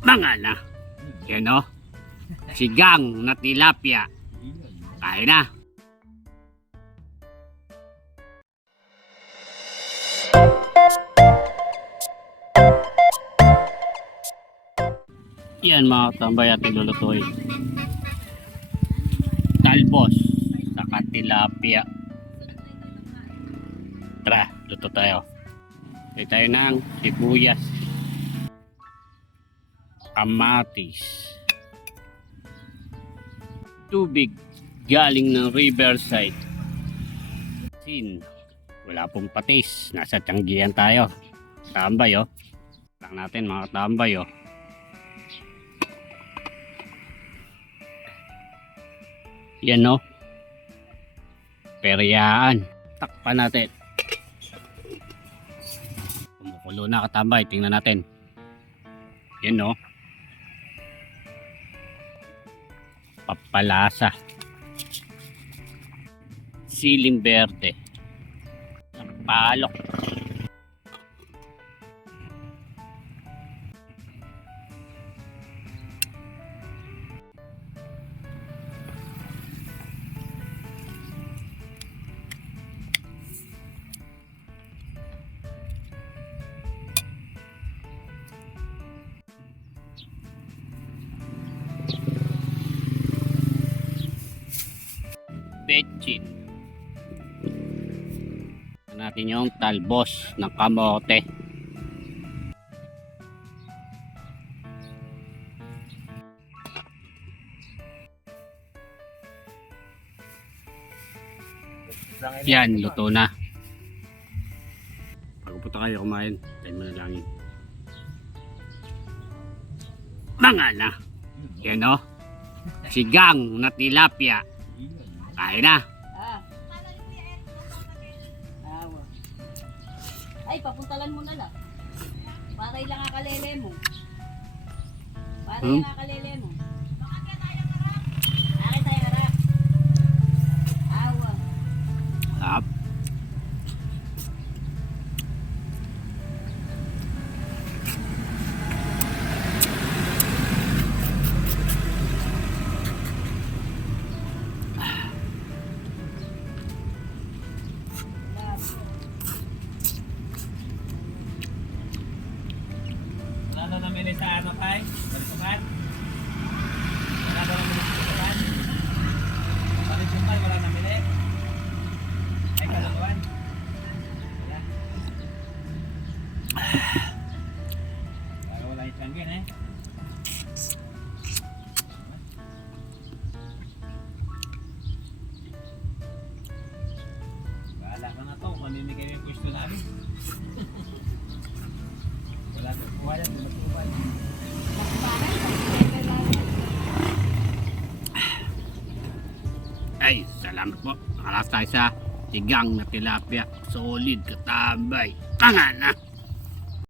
Mga na. Yan o. Sigang na tilapia. Kain na. Yan mga tambay ating lulutuin. Talbos saka tilapia. Tara, luto tayo. Ito tayo ng sibuyas, kamatis, tubig galing ng riverside, sin, wala pong patis, nasa Tianggian tayo. Tambay oh, lang natin mga tambay oh. Yan oh, peryaan, takpan natin. Kumukulo na katambay, tingnan natin. Yan oh, papalasa, siling berde, palok, bechin. Natin yung talbos ng kamote. Yan, luto na. Pagpunta kayo kumain, tayo manalangin. Mga na. Yan o. Sigang na tilapia. Kain na. Ay, papuntalan mo na lang. Para ilang akalele mo. Para ilang akalele mo. Bakit tayo harap? Bakit tayo harap? Awa. Hap. Wala na namili sa ano kay? Balitukan? Wala na namili sa balitukan? Balitukan wala namili? Ay kalaluan? Wala. Para wala itanggin eh. Wala ka na to, mamimigay yung pwesto namin. Wala to, wala to, matubay. Ay, salamat po. Nakalas tayo sa sigang na tilapia. Solid katambay. Tanga na.